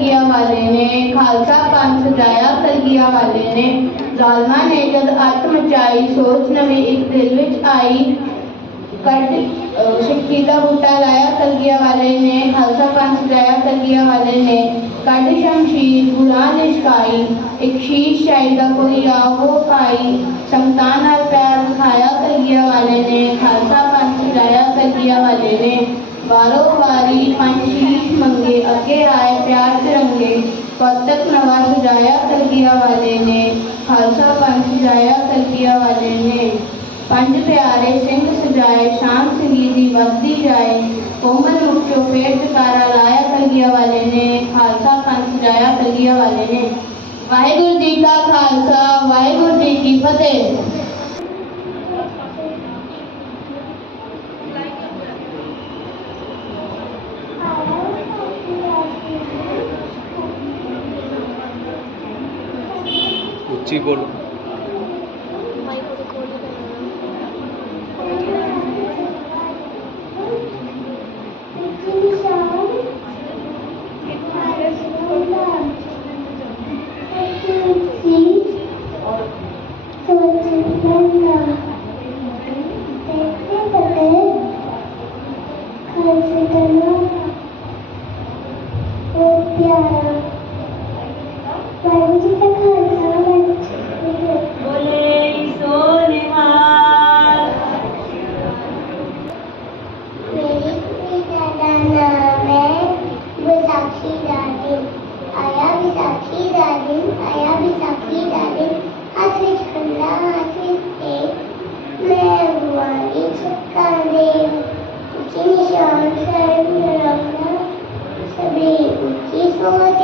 ਕਲਗੀਆਂ ਵਾਲੇ ਨੇ ਖਾਲਸਾ ਪੰਥ ਸਜਾਇਆ ਕਲਗੀਆਂ ਵਾਲੇ ਨੇ ਜ਼ਾਲਮਾਂ ਨੇ ਜਦ ਅੱਤ ਮਚਾਈ ਸੋਚ ਨਵੀਂ ਇੱਕ ਦਿਲ ਵਿੱਚ ਆਈ ਕੱਢ ਅਹ ਸਿੱਖੀ ਦਾ ਬੂਟਾ ਲਾਇਆ ਕਲਗੀਆਂ ਵਾਲੇ ਨੇ ਖਾਲਸਾ ਪੰਥ ਸਜਾਇਆ ਕਲਗੀਆਂ ਵਾਲੇ ਨੇ ਕੱਢ ਸ਼ਮਸ਼ੀਰ ਗੁਰਾਂ ਨੇ ਛਕਾਈ ਇੱਕ ਸ਼ੀਸ਼ ਚਾਹੀਦਾ ਕੋਈ ਆਹੋ ਪਾਈ ਸਮਤਾ ਨਾਲ ਪੈਰ ਦਿਖਾਇਆ ਕਲਗੀਆਂ ਵਾਲੇ ਨੇ ਖਾਲਸਾ ਪੰਥ ਸਜਾਇਆ ਕਲਗੀਆਂ ਵਾਲੇ ਨੇ ਵਾਰੋ ਵਾਰੀ ਪੰਜ ਸ਼ੀਸ਼ ਮੰਗੇ ਅੱਗੇ ਆਏ तक नवा कर दिया वाले ने, खालसा पंथ कर दिया वाले ने। पंज प्यारे सिंह सजाए, शाम संगीदी वसदी जाए। कोमल रूप चो पेट चकारा लाया कर दिया वाले ने, खालसा पंथ कर दिया वाले ने। वाहेगुरु जी का खालसा, वाहेगुरु जी की फतेह। জি বলুন Thank you.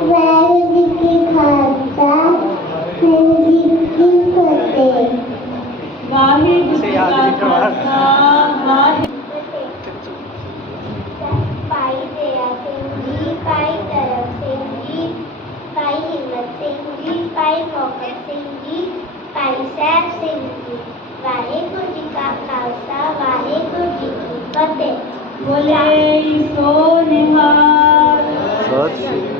वाहेगुरु की खालसा वाहेगुरु की फतेह वाहेगुरु की खालसा सिंह जी भाई सैफ सिंह जी वाहेगुरु जी का खालसा वाहेगुरु जी की फतेह बोले सोनिहार